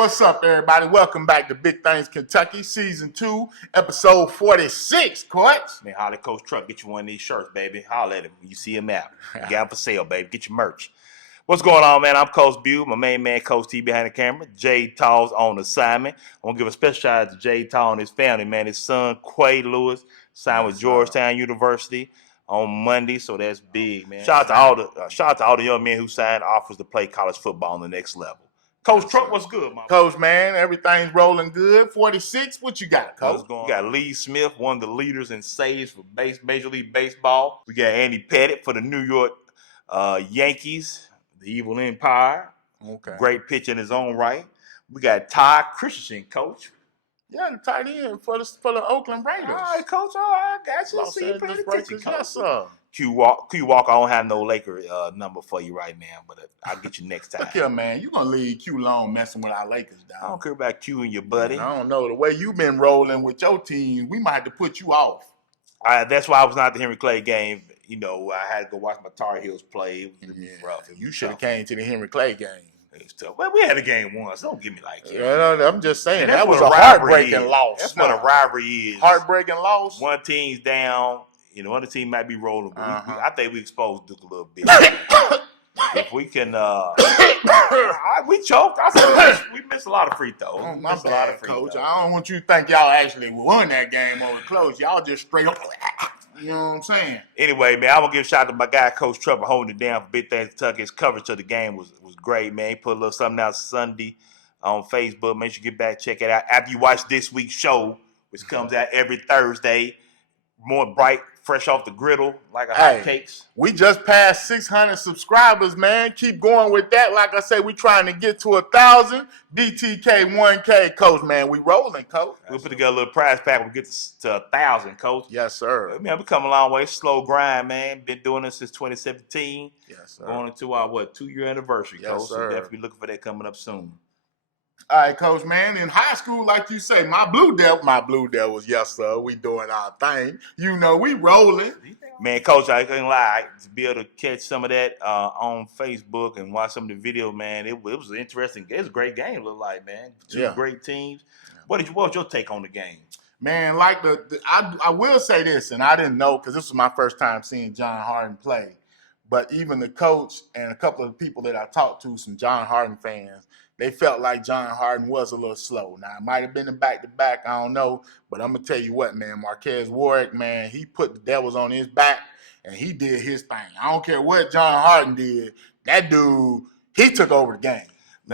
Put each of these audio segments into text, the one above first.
what's up, everybody? Welcome back to Big Things Kentucky, Season 2, Episode 46, Coach. Man, holler at Coach Truck. Get you one of these shirts, baby. Holler at him. You see him out. You got him for sale, baby. Get your merch. What's going on, man? I'm Coach Bew, my main man, Coach T behind the camera. Jay Tall's on assignment. I want to give a special shout out to Jay Tall and his family, man. His son, Quay Lewis, signed with Georgetown University on Monday, so that's big, man. Shout out to all the young men who signed offers to play college football on the next level. Coach Truck, what's good, man? Coach, man, everything's rolling good. 46, what you got, Coach? We got Lee Smith, one of the leaders in saves for Major League Baseball. We got Andy Pettit for the New York Yankees, the Evil Empire. Okay. Great pitcher in his own right. We got Todd Christensen, Coach. Yeah, the tight end for the Oakland Raiders. All right, Coach. All right, got you. Los See you paying attention, Coach. Yes, sir. Q Walker, I don't have no Laker number for you right now, but I'll get you next time. Look here, man. You gonna leave Q alone messing with our Lakers, dog. I don't care about Q and your buddy. I don't know. The way you've been rolling with your team, we might have to put you off. That's why I was not at the Henry Clay game. You know, I had to go watch my Tar Heels play. It was rough. You should have came to the Henry Clay game. Well, we had a game once. Don't give me like that. Yeah, I'm just saying. That was a heartbreaking loss. That's what a rivalry is. Heartbreaking loss. One team's down. You know, other team might be rolling. But I think we exposed Duke a little bit. If we can, we choked. I said we missed a lot of free throws. Oh, my bad, Coach. I don't want you to think y'all actually won that game over close. Y'all just straight up. You know what I'm saying? Anyway, man, I want to give a shout out to my guy, Coach Trevor, holding it down for Big Things Kentucky. His coverage of the game was great, man. He put a little something out Sunday on Facebook. Make sure you get back, check it out. After you watch this week's show, which comes out every Thursday, more bright, fresh off the griddle, like a hot cakes. We just passed 600 subscribers, man. Keep going with that. Like I say, we trying to get to 1,000. DTK 1K, Coach, man. We rolling, Coach. We'll put together a little prize pack when we get to 1,000, Coach. Yes, sir. Man, we come a long way. Slow grind, man. Been doing this since 2017. Yes, sir. Going into our, 2-year anniversary, yes, Coach. Sir. So definitely looking for that coming up soon. All right, Coach, man. In high school, like you say, my Blue Devils, yes, sir. We doing our thing. You know, we rolling. Man, Coach, I can't lie. To be able to catch some of that on Facebook and watch some of the video, man, it was an interesting game. It was a great game, looked like, man. Two great teams. What was your take on the game? Man, like I will say this, and I didn't know because this was my first time seeing John Harden play. But even the coach and a couple of the people that I talked to, some John Harden fans, they felt like John Harden was a little slow. Now, it might have been a back-to-back, I don't know. But I'm going to tell you what, man, Marquez Warwick, man, he put the Devils on his back, and he did his thing. I don't care what John Harden did. That dude, he took over the game.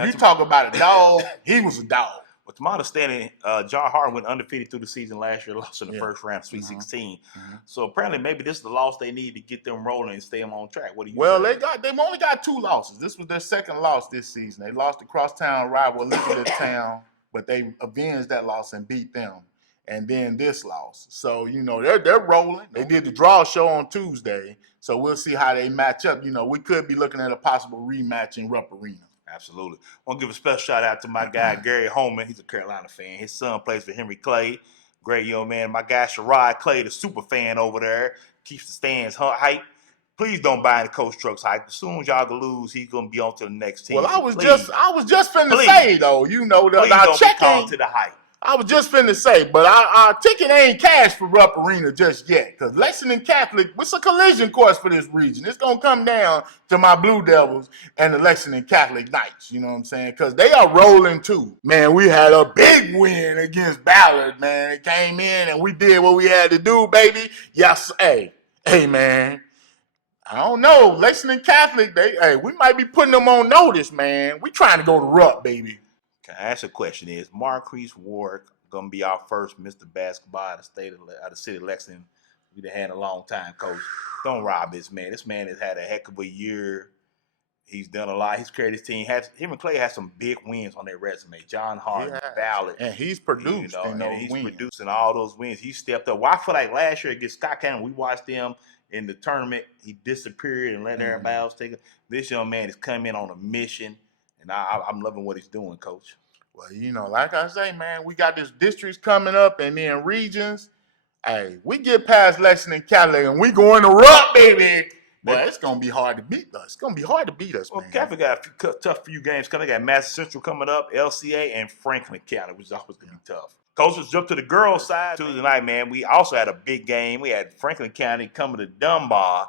You talk about a dog, he was a dog. But to my understanding, John Harden went undefeated through the season last year, lost in the first round, Sweet 16. So apparently, maybe this is the loss they need to get them rolling and stay them on track. What do you? Well, they've only got 2 losses. This was their second loss this season. They lost to crosstown rival Elizabethtown, but they avenged that loss and beat them. And then this loss. So, you know, they're rolling. They did the draw show on Tuesday. So we'll see how they match up. You know, we could be looking at a possible rematch in Rupp Arena. Absolutely. I want to give a special shout out to my guy, Gary Holman. He's a Carolina fan. His son plays for Henry Clay. Great young man. My guy, Sherrod Clay, the super fan over there, keeps the stands hype. Please don't buy into Coach Truck's hype. As soon as y'all can lose, he's going to be on to the next team. Well, I was just finna say, though, you know, our check ain't to the hype. I was just finna say, but our ticket ain't cash for Rupp Arena just yet. Because Lexington Catholic, it's a collision course for this region. It's going to come down to my Blue Devils and the Lexington Catholic Knights. You know what I'm saying? Because they are rolling too. Man, we had a big win against Ballard, man. It came in and we did what we had to do, baby. Yes, hey, man. I don't know. Lexington Catholic, we might be putting them on notice, man. We trying to go to Rupp, baby. Can I ask a question? Is Marquise Ward going to be our first Mr. Basketball out of the city of Lexington? We've had a long time, Coach. Don't rob this man. This man has had a heck of a year. He's done a lot. He's carried his team. Him and Clay has some big wins on their resume. John Harden, Ballard. And he's produced in those he's wins. producing all those wins. He stepped up. Well, I feel like last year against Scott County, we watched him in the tournament. He disappeared and let everybody else take it. This young man is coming in on a mission. And I'm loving what he's doing, Coach. Well, you know, like I say, man, we got this districts coming up and then regions. Hey, we get past Lexington Catholic and we going to Rupp, baby. but it's gonna be hard to beat us. It's gonna be hard to beat us, Well, man. Catholic got a few games coming. They got Madison Central coming up, LCA, and Franklin County, which is always going to be tough. Coach, let's jump to the girls' side. Tuesday night, man, we also had a big game. We had Franklin County coming to Dunbar,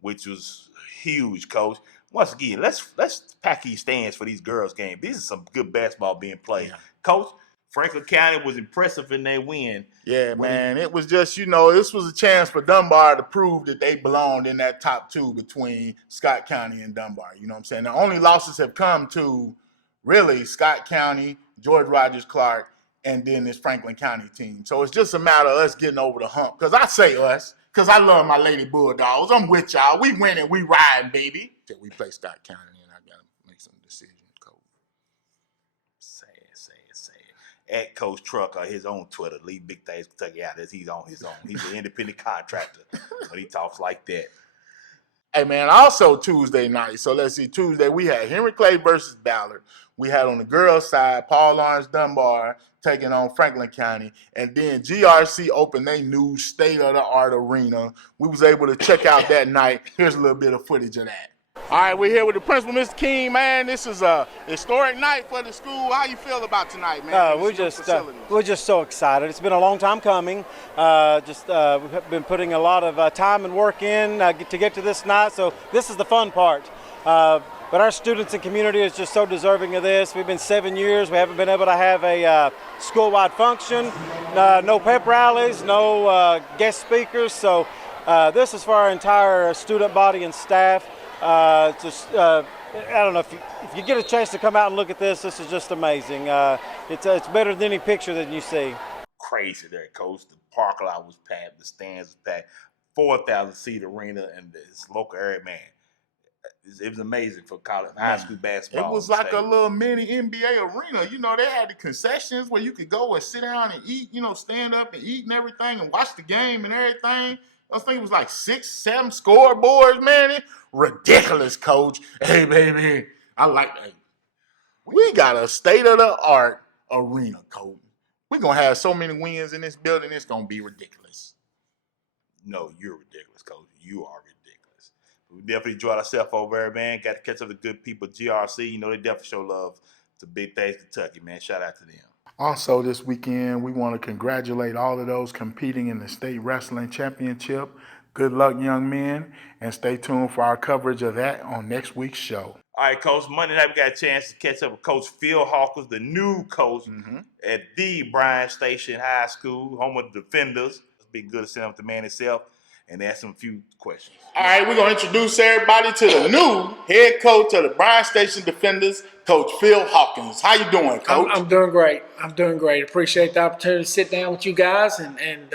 which was huge, Coach. Once again, let's pack these stands for these girls' games. These are some good basketball being played. Coach, Franklin County was impressive in their win. Yeah, man. It was just, this was a chance for Dunbar to prove that they belonged in that top two between Scott County and Dunbar. You know what I'm saying? The only losses have come to really Scott County, George Rogers Clark, and then this Franklin County team. So it's just a matter of us getting over the hump. Because I say us, because I love my Lady Bulldogs. I'm with y'all. We winning, we riding, baby. Till we play Scott County, and I got to make some decisions, Coach. Sad. At Coach Truck on his own Twitter, leave Big Things Kentucky out as he's on his own. He's an independent contractor, but he talks like that. Hey, man, also Tuesday night. So let's see. Tuesday, we had Henry Clay versus Ballard. We had on the girls' side, Paul Lawrence Dunbar taking on Franklin County. And then GRC opened their new state-of-the-art arena. We was able to check out that night. Here's a little bit of footage of that. All right, we're here with the principal, Mr. King, man. This is a historic night for the school. How you feel about tonight, man? We're just so excited. It's been a long time coming. We've been putting a lot of time and work in to get to this night. So this is the fun part. But our students and community is just so deserving of this. We've been 7 years. We haven't been able to have a school-wide function. No pep rallies, no guest speakers. So this is for our entire student body and staff. I don't know if you get a chance to come out and look at this. This is just amazing. It's better than any picture that you see. Crazy there, Coach. The parking lot was packed. The stands was packed. 4,000-seat arena in this local area, man. It was amazing for college, high school basketball. It was like a little mini NBA arena. They had the concessions where you could go and sit down and eat, stand up and eat and everything and watch the game and everything. I think it was like 6, 7 scoreboards, man. Ridiculous, Coach. Hey, baby, I like that. We got a state-of-the-art arena, Coach. We're going to have so many wins in this building, it's going to be ridiculous. No, you're ridiculous, Coach. You are ridiculous. We definitely enjoyed ourselves over there, man. Got to catch up with good people, GRC. They definitely show love to Big Things Kentucky, man. Shout out to them. Also this weekend, we want to congratulate all of those competing in the state wrestling championship. Good luck, young men, and stay tuned for our coverage of that on next week's show. All right, Coach. Monday night, we got a chance to catch up with Coach Phil Hawkins, the new coach at the Bryan Station High School, home of the Defenders. It's been good to sit down with the man himself and ask him a few questions. All right, we're going to introduce everybody to the new head coach of the Bryan Station Defenders, Coach Phil Hawkins. How you doing, Coach? I'm doing great. Appreciate the opportunity to sit down with you guys and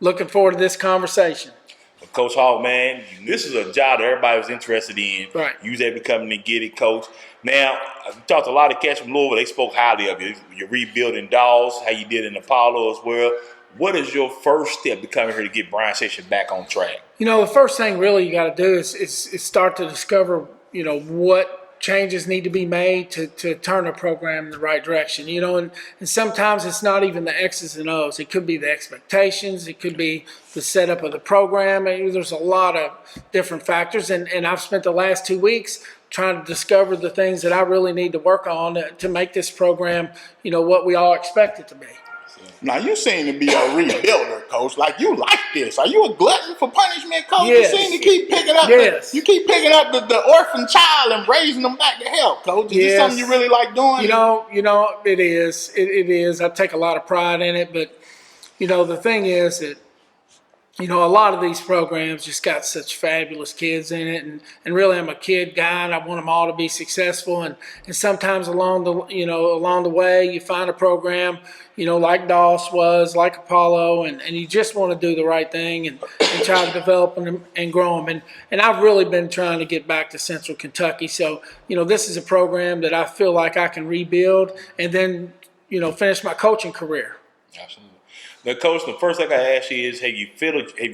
looking forward to this conversation. Well, Coach Hawk, man, this is a job that everybody was interested in. Right. You was able to come in and get it, Coach. Now, we talked to a lot of cats from Louisville. They spoke highly of you. You're rebuilding Dawes, how you did in Apollo as well. What is your first step to coming here to get Bryan Station back on track? The first thing really you got to do is start to discover, what changes need to be made to turn the program in the right direction. And sometimes it's not even the X's and O's. It could be the expectations. It could be the setup of the program. There's a lot of different factors. And I've spent the last 2 weeks trying to discover the things that I really need to work on to make this program, what we all expect it to be. Now, you seem to be a rebuilder, Coach. Like, you like this. Are you a glutton for punishment, Coach? Yes. You seem to keep picking up Yes. you keep picking up the orphan child and raising them back to health, Coach. Is this something you really like doing? It is. It is. I take a lot of pride in it, but, the thing is that, a lot of these programs just got such fabulous kids in it, and really I'm a kid guy, and I want them all to be successful. And sometimes along the way, you find a program, like Doss was, like Apollo, and you just want to do the right thing and try to develop them and grow them. And I've really been trying to get back to Central Kentucky. So, this is a program that I feel like I can rebuild and then, finish my coaching career. Absolutely. Now, Coach, the first thing I ask you is, have you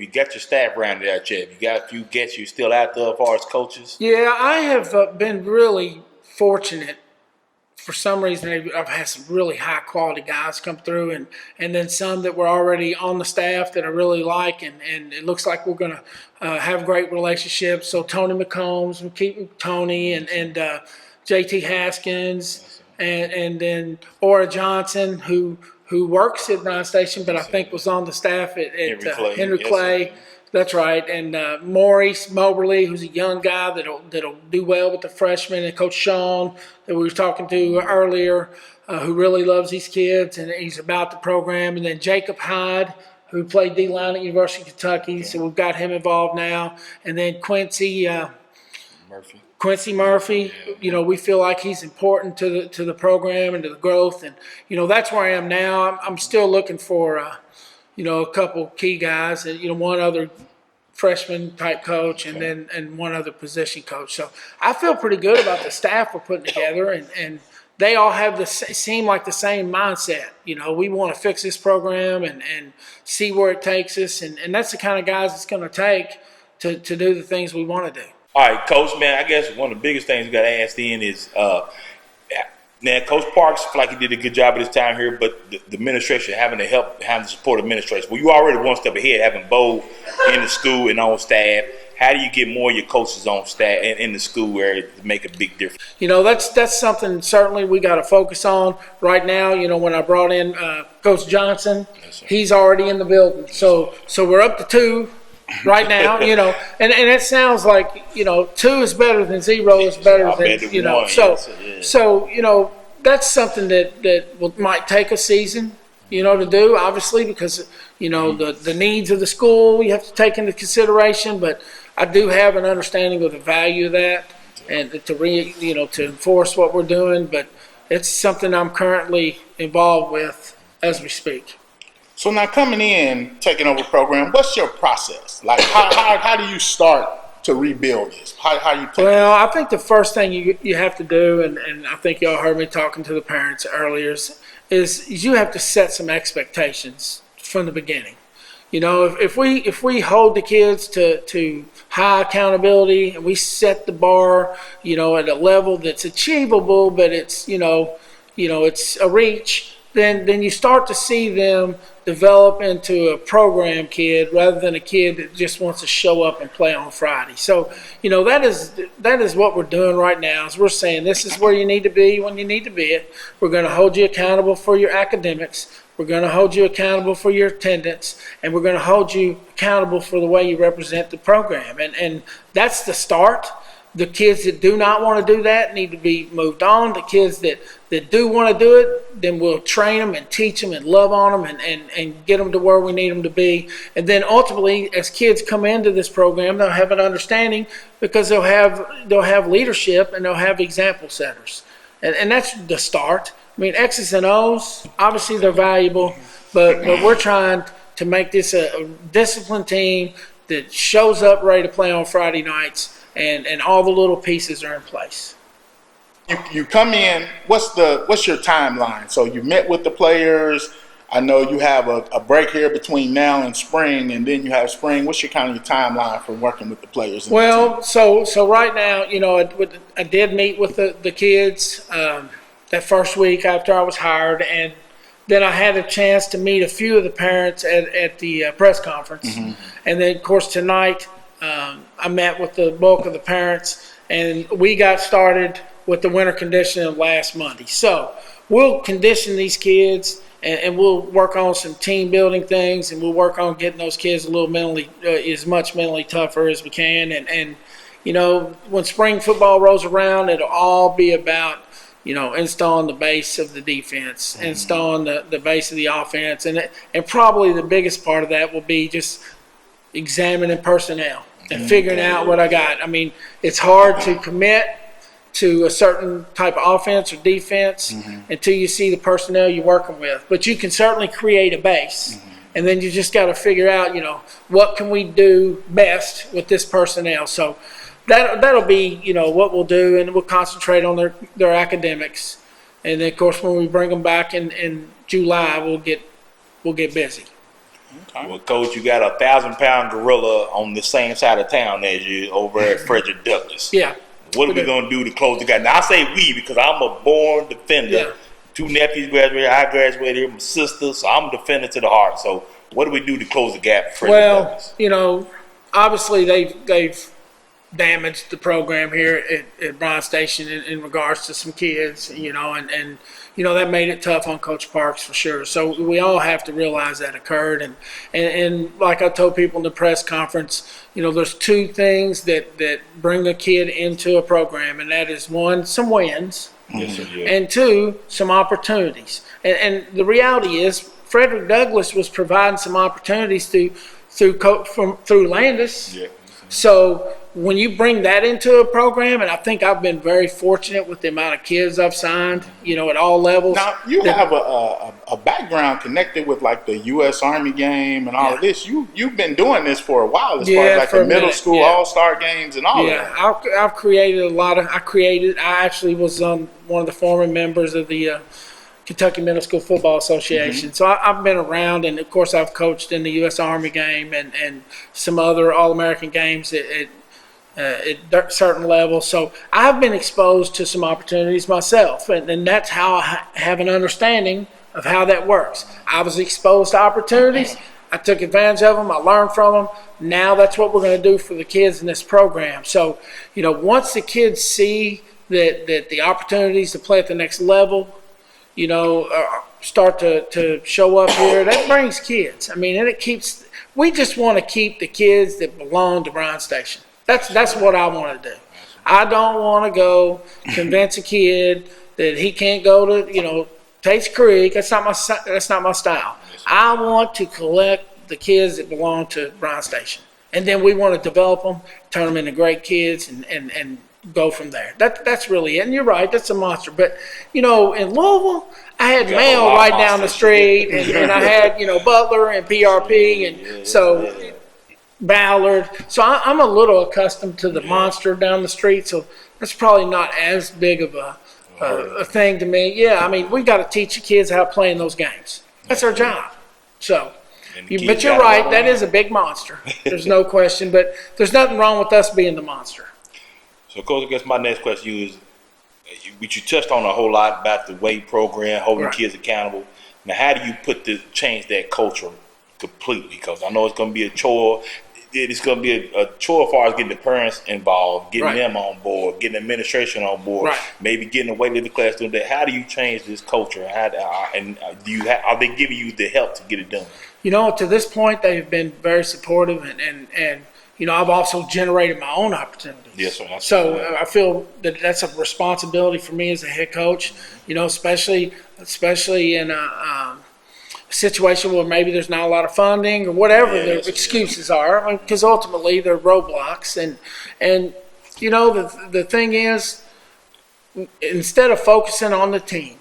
got your staff rounded out yet? Have you got a few gets you still out there as far as coaches? Yeah, I have been really fortunate for some reason, I've had some really high quality guys come through, and then some that were already on the staff that I really like, and it looks like we're going to have great relationships. So Tony McCombs, we keep Tony, and JT Haskins, and then Ora Johnson, who works at Bryan Station, but I think was on the staff at Henry Clay. Yes, that's right, and Maurice Moberly, who's a young guy that'll do well with the freshmen, and Coach Sean that we were talking to earlier, who really loves these kids, and he's about the program. And then Jacob Hyde, who played D-line at University of Kentucky, so we've got him involved now. And then Quincy Murphy, we feel like he's important to the program and to the growth, and that's where I am now. I'm still looking for a couple key guys, and one other freshman type coach, and then one other position coach. So I feel pretty good about the staff we're putting together, and they all have seem like the same mindset. We want to fix this program and see where it takes us, and that's the kind of guys it's going to take to do the things we want to do. All right, Coach, man, I guess one of the biggest things we got to ask in is, now, Coach Parks feel like he did a good job at his time here, but the administration having the support of administration. Well, you already one step ahead, having Bo in the school and on staff. How do you get more of your coaches on staff in the school area to make a big difference? That's something certainly we got to focus on right now. When I brought in Coach Johnson, he's already in the building. So we're up to 2 right now, and it sounds like, 2 is better than 0 is better than, one, so that's something that might take a season, to do, obviously, because, the needs of the school you have to take into consideration, but I do have an understanding of the value of that, and to enforce what we're doing, but it's something I'm currently involved with as we speak. So now coming in, taking over the program, what's your process? Like how do you start to rebuild this? How you take Well, I think the first thing you have to do, and I think y'all heard me talking to the parents earlier, is you have to set some expectations from the beginning. If we hold the kids to high accountability, and we set the bar, at a level that's achievable, but it's it's a reach, then you start to see them develop into a program kid rather than a kid that just wants to show up and play on Friday. So, that is what we're doing right now, is we're saying this is where you need to be when you need to be it. We're going to hold you accountable for your academics. We're going to hold you accountable for your attendance, and we're going to hold you accountable for the way you represent the program. And that's the start. The kids that do not want to do that need to be moved on. The kids that do want to do it, then we'll train them and teach them and love on them and get them to where we need them to be. And then ultimately, as kids come into this program, they'll have an understanding because they'll have leadership and they'll have example setters. And that's the start. I mean, X's and O's, obviously they're valuable, but we're trying to make this a disciplined team that shows up ready to play on Friday nights, and all the little pieces are in place. You come in, what's your timeline? So you met with the players. I know you have a break here between now and spring, and then you have spring. What's your kind of timeline for working with the players? Well, so right now, I did meet with the kids that first week after I was hired, and then I had a chance to meet a few of the parents at the press conference. Mm-hmm. And then, of course, tonight I met with the bulk of the parents, and we got started with the winter conditioning last Monday. So we'll condition these kids, and we'll work on some team building things, and we'll work on getting those kids a little as much mentally tougher as we can. And when spring football rolls around, it'll all be about installing the base of the defense, mm-hmm. installing the base of the offense, and probably the biggest part of that will be just examining personnel and figuring out what I got. I mean, it's hard to commit to a certain type of offense or defense mm-hmm. until you see the personnel you're working with. But you can certainly create a base, mm-hmm. and then you just got to figure out, what can we do best with this personnel. So that'll be, what we'll do, and we'll concentrate on their academics. And then, of course, when we bring them back in July, we'll get busy. Okay. Well, Coach, you got a 1,000-pound gorilla on the same side of town as you over at Frederick Douglass. Yeah. What are we going to do to close the gap? Now, I say we because I'm a born defender. Yeah. 2 nephews graduated. I graduated here. My sister. So I'm a defender to the heart. So what do we do to close the gap? Well, obviously they've damaged the program here at Bryan Station in regards to some kids, and that made it tough on Coach Parks for sure. So we all have to realize that occurred. And like I told people in the press conference, there's 2 things that bring a kid into a program, and that is 1, some wins, yes, sir, yeah. and 2, some opportunities. And the reality is Frederick Douglass was providing some opportunities through Landis. Yeah. So when you bring that into a program, and I think I've been very fortunate with the amount of kids I've signed, at all levels. Now, you have a background connected with like the U.S. Army game and all of this. You've been doing this for a while as far as like the middle school all-star games and all of that. I've created a lot of. I actually was one of the former members of the Kentucky Middle School Football Association. So I've been around, and of course I've coached in the U.S. Army game and some other All-American games at certain levels. So I've been exposed to some opportunities myself, and that's how I have an understanding of how that works. I was exposed to opportunities. I took advantage of them. I learned from them. Now that's what we're going to do for the kids in this program. So, once the kids see that the opportunities to play at the next level, start to show up here, that brings kids. I mean, and we just want to keep the kids that belong to Bryan Station. That's what I want to do. I don't want to go convince a kid that he can't go to, Tate's Creek. That's not my style. I want to collect the kids that belong to Bryan Station. And then we want to develop them, turn them into great kids, and go from there. That's really it. And you're right, that's a monster. But, in Louisville, I had Mail right down the street, and I had, Butler and PRP, and so Ballard. So I'm a little accustomed to the monster down the street, so that's probably not as big of a thing to me. Yeah, I mean, we got to teach the kids how to play in those games. That's our job. So, but you're right, that is a big monster. There's no question, but there's nothing wrong with us being the monster. So, Coach, I guess my next question to you is, which you touched on a whole lot about the weight program, holding kids accountable. Now, how do you change that culture completely? Because I know it's going to be a chore. It's going to be a chore as far as getting the parents involved, getting them on board, getting administration on board, maybe getting a weightlifting class doing that. How do you change this culture? Are they giving you the help to get it done? To this point, they've been very supportive, and I've also generated my own opportunities. Yes, sir. So I feel that that's a responsibility for me as a head coach, especially in a situation where maybe there's not a lot of funding or whatever their excuses are, because ultimately they're roadblocks. And the thing is, instead of focusing on the team,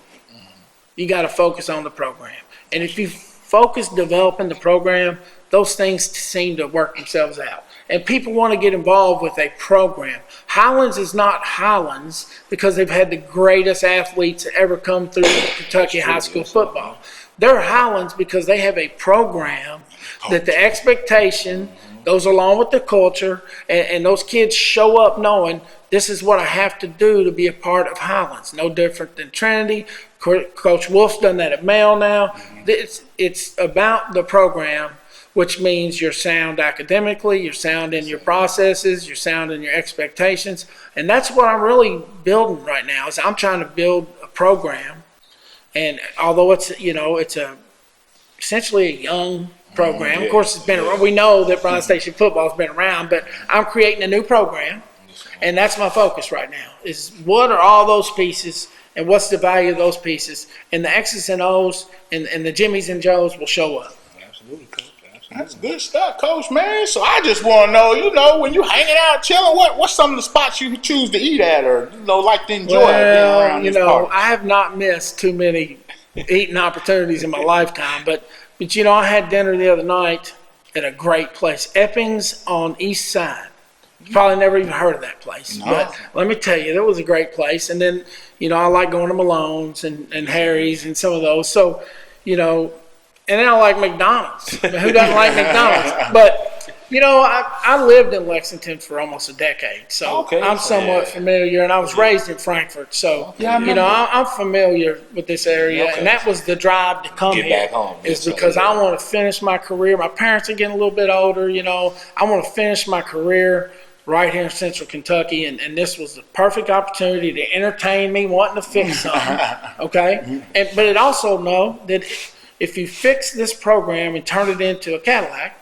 you got to focus on the program. And if you focus developing the program, those things seem to work themselves out. And people want to get involved with a program. Highlands is not Highlands because they've had the greatest athletes ever come through Kentucky high school football. They're Highlands because they have a program that the expectation goes along with the culture, and those kids show up knowing this is what I have to do to be a part of Highlands. No different than Trinity. Coach Wolf's done that at Mail now. It's about the program, which means you're sound academically, you're sound in your processes, you're sound in your expectations. And that's what I'm really building right now, is I'm trying to build a program. And although it's essentially a young program, of course it's been around. We know that Bryan Station football has been around, but I'm creating a new program. And that's my focus right now, is what are all those pieces and what's the value of those pieces? And the X's and O's and the Jimmys and Joes will show up. Absolutely, Coach. That's good stuff, Coach, man. So I just want to know, when you hanging out, chilling, what's some of the spots you choose to eat at or, like to enjoy being around this park? I have not missed too many eating opportunities in my lifetime. But I had dinner the other night at a great place, Eppings on East Side. You probably never even heard of that place. No. But let me tell you, that was a great place. And then, I like going to Malone's and Harry's and some of those. So, and then I like McDonald's. Who doesn't like McDonald's? But I lived in Lexington for almost a decade, so I'm somewhat familiar, and I was raised in Frankfurt, so I'm familiar with this area, and that was the drive to come here. Back home, is because I want to finish my career. My parents are getting a little bit older, I want to finish my career right here in Central Kentucky, and this was the perfect opportunity to entertain me wanting to fix something, okay? But it also know that if you fix this program and turn it into a Cadillac,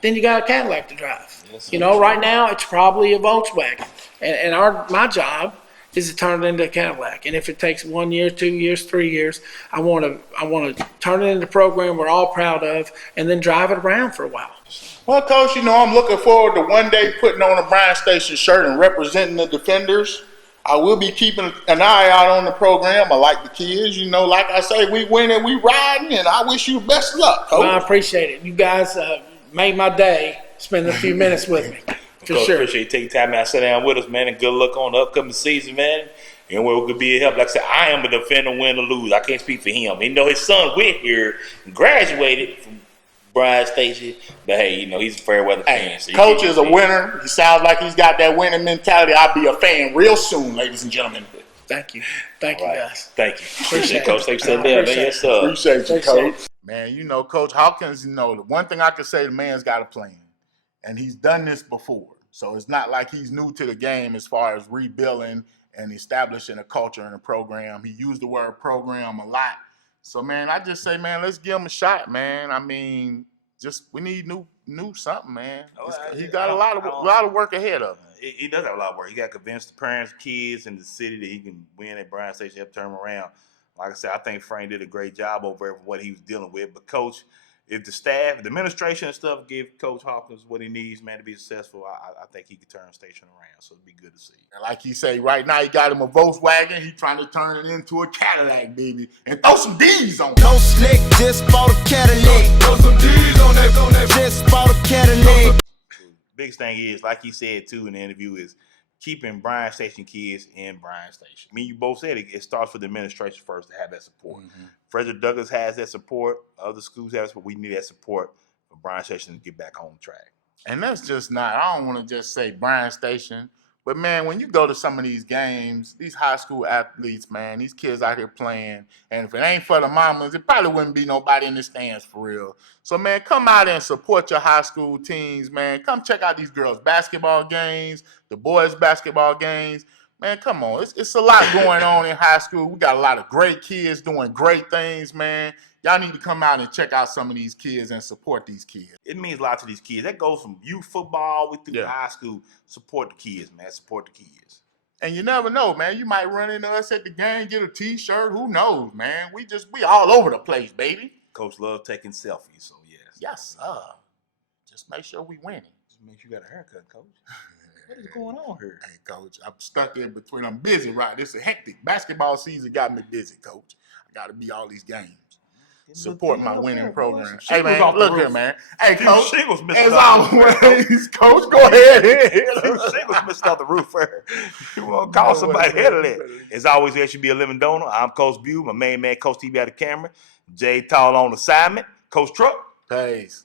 then you got a Cadillac to drive. Right now it's probably a Volkswagen, and my job is to turn it into a Cadillac. And if it takes 1 year, 2 years, 3 years, I want to turn it into a program we're all proud of, and then drive it around for a while. Well, Coach, I'm looking forward to one day putting on a Bryan Station shirt and representing the Defenders. I will be keeping an eye out on the program. I like the kids. Like I say, we winning, we riding, and I wish you best luck, Coach. Well, I appreciate it. You guys made my day spending a few minutes with me. For Coach, sure. Appreciate you taking time out, sit down with us, man, and good luck on the upcoming season, man. And where we could be a help. Like I said, I am a Defender, win or lose. I can't speak for him. Even though his son went here and graduated from Bryan Station, but hey, he's a fair weather fan. So Coach is a winner. He sounds like he's got that winning mentality. I'll be a fan real soon, ladies and gentlemen. Thank you. Thank you, guys. Thank you. Appreciate it, Coach. Thanks for that, man. Yes, sir. Appreciate you, Coach. Man, Coach Hawkins, the one thing I can say, the man's got a plan. And he's done this before. So it's not like he's new to the game as far as rebuilding and establishing a culture and a program. He used the word program a lot. So, man, I just say, man, let's give him a shot, man. I mean, we need new something, man. He got a lot of work ahead of him. He does have a lot of work. He got to convince the parents, kids, and the city that he can win at Bryan Station, help turn him around. Like I said, I think Frank did a great job over there for what he was dealing with. But, Coach, if the staff, the administration and stuff give Coach Hawkins what he needs, man, to be successful, I think he could turn the station around. So it'd be good to see. And like he say, right now he got him a Volkswagen. He trying to turn it into a Cadillac, baby, and throw some D's on it. No slick, just bought a Cadillac. Throw some D's on that, just bought a Cadillac. Biggest thing is, like he said too in the interview, is keeping Bryan Station kids in Bryan Station. I mean, you both said it starts with the administration first to have that support. Frederick Douglass has that support. Other schools have it, but we need that support for Bryan Station to get back on track. And that's just not, I don't want to just say Bryan Station, but man, when you go to some of these games, these high school athletes, man, these kids out here playing, and if it ain't for the mamas, it probably wouldn't be nobody in the stands for real. So, man, come out and support your high school teams, man. Come check out these girls' basketball games, the boys' basketball games. Man, come on. It's a lot going on in high school. We got a lot of great kids doing great things, man. Y'all need to come out and check out some of these kids and support these kids. It means a lot to these kids. That goes from youth football through high school. Support the kids, man. Support the kids. And you never know, man. You might run into us at the game, get a T-shirt. Who knows, man? We all over the place, baby. Coach loves taking selfies, so yes. Yes, sir. Just make sure we winning. Just make sure you got a haircut, Coach. What is going on here? Hey, Coach, I'm stuck in between. I'm busy, right? This is hectic. Basketball season got me busy, Coach. I got to be all these games. Support my winning program. Hey, man, look here, man. Hey, Coach, as always, Coach, go ahead. Shingles missed off the roof there. You want to call somebody head of that. As always, there should be a living donor. I'm Coach Bew, my main man, Coach TV out the camera. Jay Tall on assignment. Coach Truck. Peace.